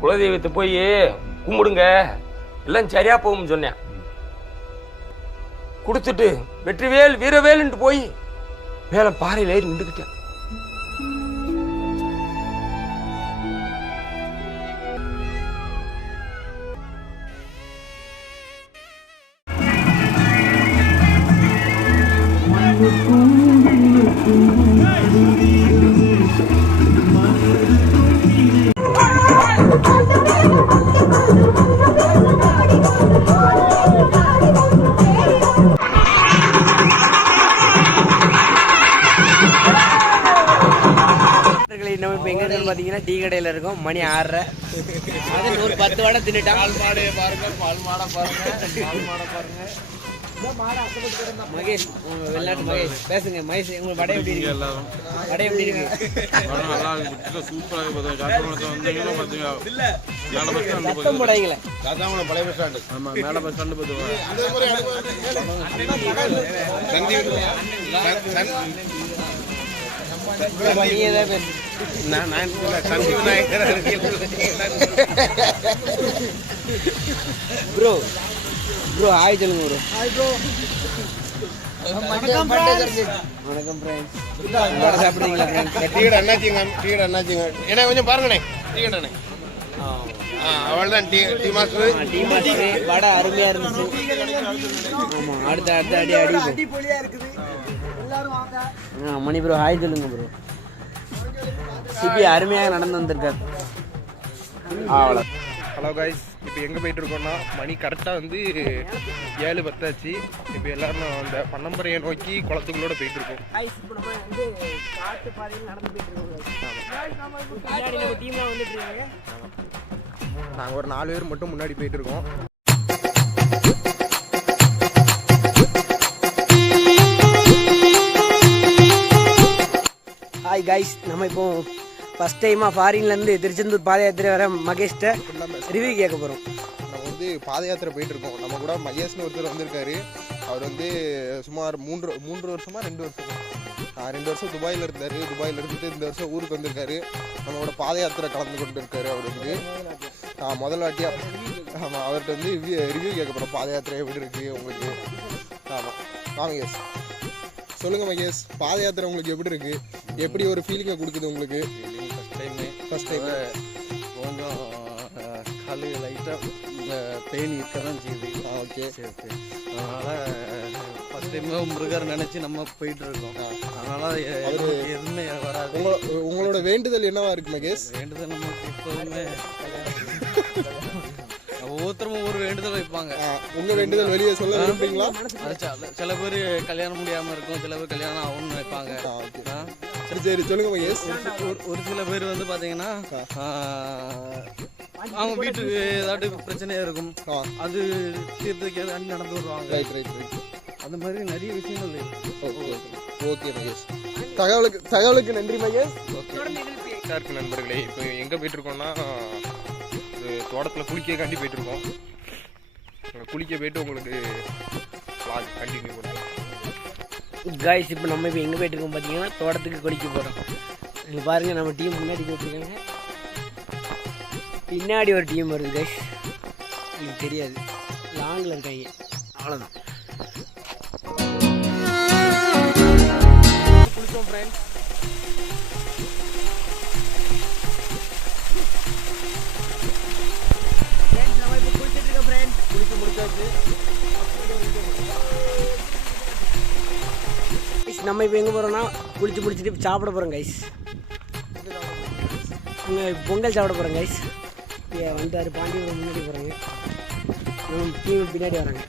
குலதெய்வத்தை போய் கும்பிடுங்க எல்லாம் சரியா போகும்னு சொன்னேன். கொடுத்துட்டு வெற்றிவேல் வீரவேல்ன்ட்டு போய் மேல பாறையில ஏறி நின்றுக்கிட்டேன். நம்ம இப்போ எங்கே இருக்குன்னு பார்த்தீங்கன்னா டீ கடையில் இருக்கும். மணி 6:30. அது ஒரு 10 வடை தின்னுட்டான். பால் மாடை பாருங்க, பால் மாடை பாருங்க, பால் மாடை பாருங்க. மகேஷ், வெளிநாட்டு மகேஷ் பேசுங்க. மகேஷ், உங்களுக்கு வடை எப்படி இருக்கு? எல்லாரும் வடை எப்படி இருக்கு? நல்லா இருக்கு, சூப்பராக இருக்குது. காட்டாங்குளத்தை வந்தீங்கன்னா பார்த்தீங்க மேலே பஸ் ஸ்டாண்டு சத்தம் போடாங்களே. காட்டாங்குளம் பழைய பஸ் ஸ்டாண்டு. ஆமாம், மேலே பஸ் ஸ்டாண்டு பார்த்துக்கோங்க. ப்ரோ ப்ரோ ஹாய் சொல்லுங்க ப்ரோ. Hi bro. வணக்கம் ஃப்ரெண்ட்ஸ். சாப்பிடுறீங்களா ஃப்ரெண்ட்ஸ்? டீ கடை என்னாச்சுங்க? டீ கடை என்னாச்சுங்க? ஏன்னா கொஞ்சம் பாருங்கண்ணே, டீ கடைண்ணே. அவள்தான் டீ மாஸ்டர். டீ மாஸ்டர் வடை அருமையாக இருந்துச்சு. ஆமாம், அடுத்த அடி அடிப்பொலியாக இருக்குது. எல்லாரும் வாங்க. மணி ப்ரோ ஹாய் சொல்லுங்க ப்ரோ. சிபி அருமையாக நடந்து வந்திருக்காரு. அவ்வளோ. ஹலோ காய்ஸ், இப்போ எங்கே போயிட்டு இருக்கோம்னா மணி கரெக்டாக வந்து 7:10 ஆச்சு. இப்போ எல்லாரும் அந்த பன்னம்பரையை நோக்கி குளத்துக்குள்ளோட போயிட்டு இருக்கோம். நாங்கள் ஒரு 4 பேர் மட்டும் முன்னாடி போயிட்டு இருக்கோம். ஹாய் கைஸ், நம்ம இப்போ ஃபஸ்ட் டைமாக ஃபாரின்லேருந்து திருச்செந்தூர் பாத யாத்திரை வர மகேஷ்ட ரிவ்யூ கேட்க போகிறோம். நம்ம வந்து பாத யாத்திரை போயிட்டு இருக்கோம். நம்ம கூட மகேஷ்னு ஒருத்தர் வந்திருக்காரு. அவர் வந்து சுமார் 3 வருஷமா 2 வருஷமா 2 வருஷம் துபாயில் இருந்தார். துபாயில் இருந்துட்டு இந்த வருஷம் ஊருக்கு வந்திருக்காரு. நம்மளோட பாத யாத்திரை கலந்து கொண்டு இருக்காரு. அவர் வந்து முதல் வாட்டியாக ஆமாம், அவர்கிட்ட வந்து ரிவ்யூ கேட்க போகிறோம். பாத யாத்திரை எப்படி இருக்குது உங்களுக்கு? ஆமாம் மகேஷ் சொல்லுங்கள் மகேஷ், பாத யாத்திரை உங்களுக்கு எப்படி இருக்குது? எப்படி ஒரு ஃபீலிங்கை கொடுக்குது உங்களுக்கு? ஃபஸ்ட் டைம் கொஞ்சம் காலு லைட்டாக பெயின் இருக்க தான் செய்யுது. ஓகே சரி சரி. அதனால் ஃபஸ்ட் டைம் முருகர் நினச்சி நம்ம போயிட்டு இருக்கோம். அதனால் எதுவுமே வராது. உங்களோட வேண்டுதல் என்னவா இருக்கு மகேஷ்? வேண்டுதல் நமக்கு எப்போதுமே ஒவ்வொருத்தரும் ஒவ்வொரு வேண்டுதல் வைப்பாங்க. உங்கள் வேண்டுதல் வெளியே சொல்ல விரும்புறீங்களா? சில பேர் கல்யாணம் முடியாமல் இருக்கும், சில பேர் கல்யாணம் ஆகும்னு வைப்பாங்க. சரி சரி சொல்லுங்க மகேஷ். ஒரு சில பேர் வந்து பார்த்தீங்கன்னா அவங்க வீட்டுக்கு ஏதாட்டு பிரச்சனையாக இருக்கும், அது தீர்த்துக்கு நடந்து வருவாங்க. Right right right. அந்த மாதிரி நிறைய விஷயங்கள் இருக்கு. ஓகே மகேஷ், தகவலுக்கு நன்றி மகேஷ். ஓகே இருக்கு நண்பர்களே. இப்போ எங்கே போயிட்டு இருக்கோம்னா ஒரு தோட்டத்தில் குளிக்காண்டி போயிட்டு இருக்கோம். குளிக்க போயிட்டு உங்களுக்கு கண்டினியூ பண்ணுறோம். காய்ஸ், இப்போ நம்ம இப்போ எங்கே போயிட்டு இருக்கோம் பார்த்தீங்கன்னா தோட்டத்துக்கு குளிக்க போகிறோம். இங்கே பாருங்கள், நம்ம டீம் முன்னாடி போயிட்டுருக்காங்க, பின்னாடி ஒரு டீம் வருது கைஸ். எனக்கு தெரியாது, லாங்கில் இருக்காங்க. அவ்வளோதான். குளிச்சோம் ஃப்ரெண்ட்ஸ். நம்ம இப்போ குளிச்சுட்டு இருக்கோம் ஃப்ரெண்ட்ஸ். குளிச்சு முடிச்சாச்சு. நம்ம இப்போ எங்கே போகிறோம்னா குளிச்சு முடிச்சுட்டு சாப்பிட போகிறோம் கைஸ். அங்கே பொங்கல் சாப்பிட போகிறோம் கைஸ். வந்தார் பாண்டி முன்னாடி போகிறாங்க, டீம் பின்னாடி வராங்க.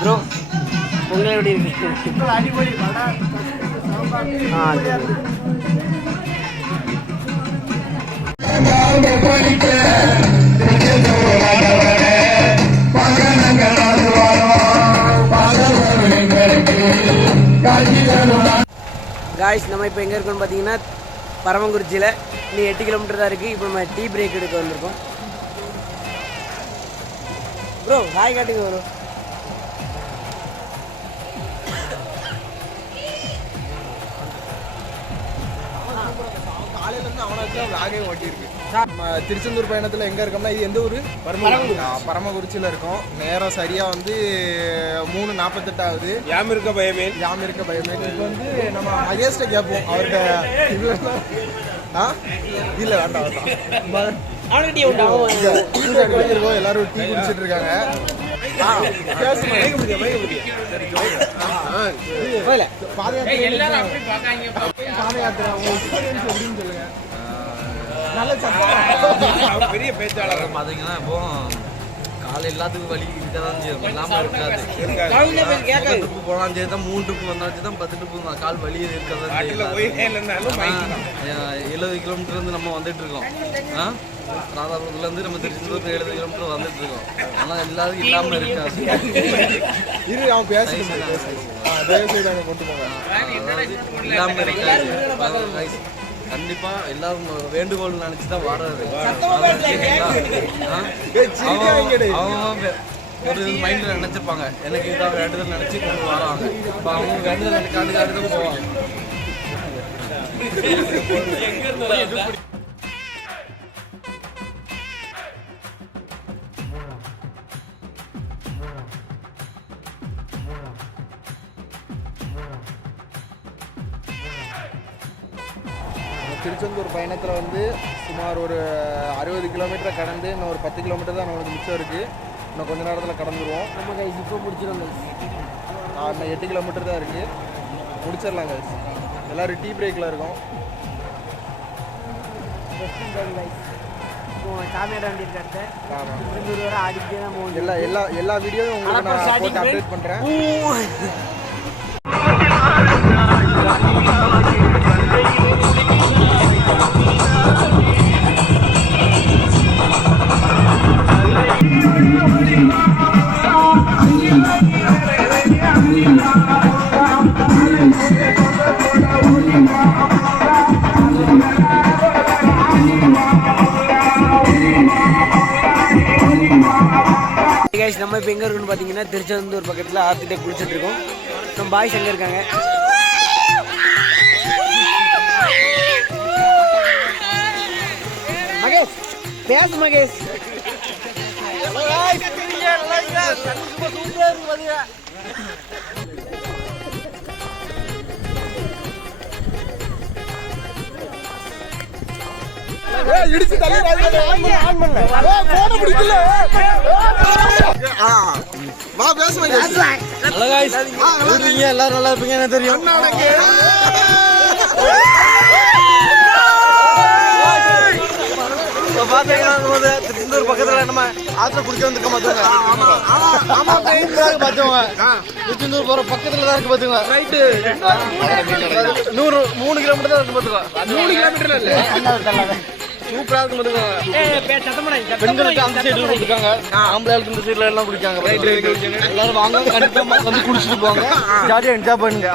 ப்ரோ பொங்கல் எப்படி இருக்கு? அடிப்பொலி. காய்ஸ், நம்ம இப்போ எங்கே இருக்கோம்னு பார்த்தீங்கன்னா பரமக்குறிச்சியில். இன்னும் 8 கிலோமீட்டர் தான் இருக்குது. இப்போ நம்ம டீ பிரேக் எடுக்க வந்திருக்கோம். ப்ரோ ஹாய் காட்டுங்க ப்ரோ. காலையிலேருந்து அவனை வச்சு விளாகே ஓட்டியிருக்கு. நம்ம திருச்செந்தூர் பயணத்தில் எங்கே இருக்கோம்னா, இது எந்த ஊர்? பரமக்குறிச்சியில் இருக்கோம். நேரம் சரியாக வந்து 3:48 ஆகுது. யாம் இருக்க பயமே. இப்போ வந்து நம்ம மகேஷ்ட கேட்போம் அவர்கிட்ட. இல்லை வேண்டாம் குடிச்சிருக்கோம், எல்லாரும் டீ குடிச்சிட்டு இருக்காங்க. பாதயாத்திரை எப்படின்னு சொல்லுங்க. நல்ல சத்தம். பெரிய பேச்சாளர் பார்த்தீங்கன்னா இப்போ காலை எல்லாத்துக்கும் வலி இருக்க தான் செய்யும், இல்லாமல் இருக்காது. ட்ரிப்பு போகலாம் சரி தான், 3 ட்ரிப்பு வந்தாச்சு தான், 10 ட்ரிப்பு கால் வலி இருக்க தான் செய்யும். 70 கிலோமீட்டர் நம்ம வந்துட்டு இருக்கோம். ராதாபுரத்துலேருந்து நம்ம திருச்செந்தூர் 70 கிலோமீட்டர் வந்துட்டு இருக்கோம். ஆனால் எல்லாருக்கும் இல்லாமல் இருக்காது. இது அவன் பேசிட்டு தயவுசெய்து கொண்டு போங்க. இல்லாமல் இருக்காது. கண்டிப்பா எல்லாரும் வேண்டுகோள் நினைச்சு தான் வர்றது. ஒரு மைண்ட்ல நினைச்சிருப்பாங்க, எனக்கு இதான் வேண்டுதல் நினைச்சு கொண்டு வராங்க. இப்போ அவங்க வேண்டுதல் நினைக்காது தான் போவாங்க. திருச்செந்தூர் பயணத்தில் வந்து சுமார் ஒரு 60 கிலோமீட்டரை கடந்து இன்னும் ஒரு 10 கிலோமீட்டர் தான் நம்மளுக்கு மிச்சம் இருக்குது. இன்னும் கொஞ்சம் நேரத்தில் கடந்துருவோம். நம்ம கைஸ் இப்போ முடிச்சிடும் கைஸ். இன்னும் 8 கிலோமீட்டர் தான் இருக்குது, முடிச்சிடலாம் கைஸ். எல்லோரும் டீ பிரேக்கில் இருக்கோம். சாமியார் வண்டி இருக்காரு. திருச்செந்தூர் வர ஆடிக்கிட்டே தான் போகுது. எல்லா வீடியோவும் உங்களுக்கு நான் போட்டு அப்டேட் பண்ணுறேன். நம்ம இப்போ எங்கே இருக்குன்னு பார்த்தீங்கன்னா திருச்செந்தூர் பக்கத்தில் ஆற்றுக்கிட்டே குளிச்சுட்டு இருக்கோம். நம்ம பாய்ஸ் எங்கே இருக்காங்க? மகேஷ் பேசு மகேஷ். இடிச்சு தள்ளி வா பேசுங்க. எல்லாரும் நல்லா இருப்பீங்க, என்ன தெரியும். திருச்செந்தூர் பக்கத்துல நம்ம ஆத்துல குடிக்க வந்துருக்க மாட்டாங்க. திருச்செந்தூர் போற பக்கத்துல தான் இருக்கு பாத்துங்க. ரைட்டு 3 கிலோமீட்டர் தான் இருக்கு பாத்துங்க. 3 கிலோமீட்டர் இல்ல, சூப்பரா இருக்கு பாத்துங்க. பெண்களுக்கு அந்த சைடுல கொடுத்துருக்காங்க, ஆம்பளைகளுக்கு இந்த சைடுல எல்லாம் குடிக்காங்க. எல்லாரும் வாங்க, கண்டிப்பா வந்து குடிச்சிட்டு போவாங்க, ஜாலியா என்ஜாய் பண்ணுங்க.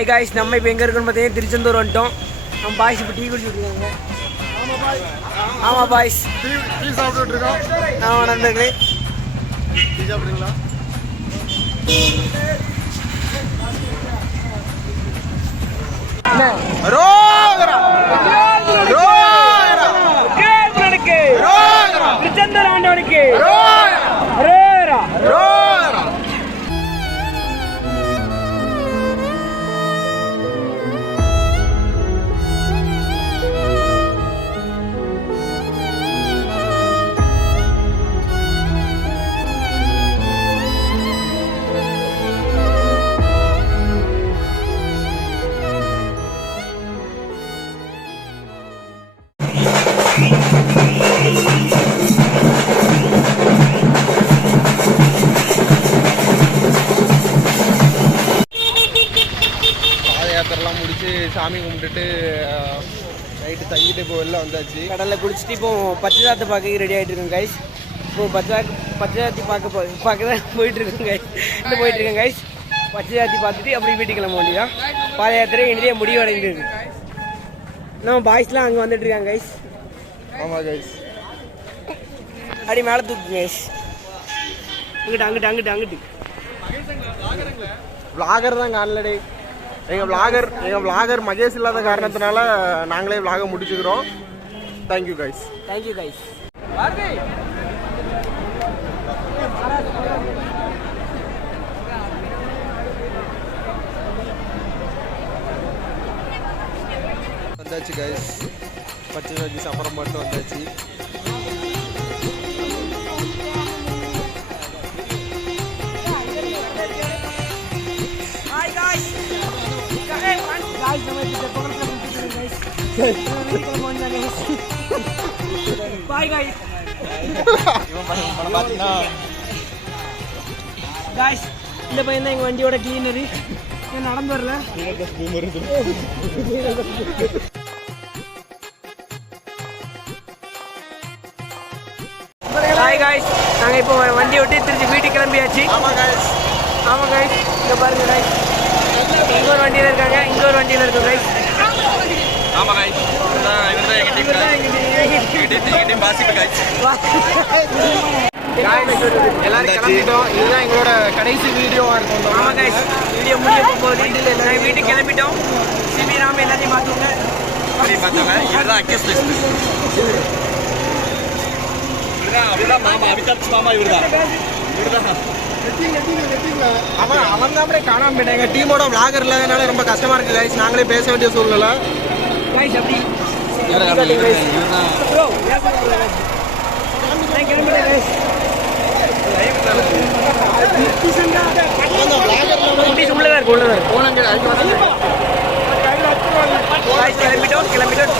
ஹாய் காய்ஸ், நம்ம இப்போ எங்கே இருக்குன்னு பார்த்தீங்கன்னா திருச்செந்தூர் வந்துட்டோம். நம்ம பாய்ஸ் இப்போ டீ குடிச்சுட்டு இருக்காங்க. ஆமாம் பாய்ஸ், டீ சாப்பிட்டுட்டு இருக்கோம். ஆமாம் நண்பர்களே. டீ சாப்பிட்றீங்களா? திருச்செந்தூர் ஆண்டவனுக்கு பாதயாத்திரெல்லாம் முடிச்சு சாமி கும்பிட்டுட்டு நைட்டு தங்கிட்டு இப்போ வெளில வந்தாச்சு. கடலில் குளிச்சுட்டு இப்போ பச்சைதாத்து பார்க்க ரெடி ஆகிட்டு இருக்கோம் கைஸ். இப்போ பச்சைதாத்தி பார்க்க தான் போயிட்டுருக்கோம் கைஸ். போயிட்டுருக்கேன் கைஸ். பச்சைதாத்தி பார்த்துட்டு அப்படி வீட்டுக்கு கிளம்ப வேண்டியதான். பாத யாத்திரை இனிதே முடிவடைந்திருக்கு. நம்ம பாய்ஸ்லாம் அங்கே வந்துட்டு இருக்காங்க கைஸ். ஆமாம் கைஸ், அப்படி மேலே தூக்கு கைஸ். அங்கிட்டு விளாகர் தான் காணலடே. எங்கள் விளாகர் மகேஷ் இல்லாத காரணத்தினால நாங்களே விளாக முடிச்சுக்கிறோம். Thank you guys. Thank you guys. வந்தாச்சு கைஸ், பச்சை வச்சு அப்புறம் மட்டும் வந்தாச்சு. Bye guys. காய்ஸ், இந்த பையன் தான் எங்கள் வண்டியோட கிளீனரு. நடந்து வரல. ஹாய் காய்ஸ், நாங்கள் இப்போ வண்டியை விட்டு திருச்சி வீட்டுக்கு கிளம்பியாச்சு. ஆமாம் கைஸ், இங்கே பாருங்க காய்ஸ், இங்கே ஒரு வண்டியில் இருக்காங்க, இங்கே ஒரு வண்டியில் இருக்கும் காய்ஸ். ஆமாம் காய்ஸ், எங்கள் டீம் பாசிட்டு காய்ஸ். எல்லாரும் கிளம்பிட்டோம். இதுதான் எங்களோட கடைசி வீடியோவாக இருக்கும். ஆமாம் காய்ஸ், வீடியோ முடிய போகும்போது நாங்கள் வீட்டுக்கு கிளம்பிட்டோம். சிபிராம எல்லாத்தையும் பார்த்துங்க. பார்த்தவங்க இதுதான் அக்கேஸ் லிஸ்ட். அப்படிதான் மாமா அபிதாப் மாமா இவர்தான். அவன் தான் அப்படியே காணாம போயிட்டாங்க. டீமோட விளாகர் இல்லாதனால ரொம்ப கஷ்டமா இருக்கு கைஸ். நாங்களே பேச வேண்டிய சூழ்நிலை. காய்ஸ் அப்படி கிளம்பிட்டோம்.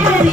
Thank you.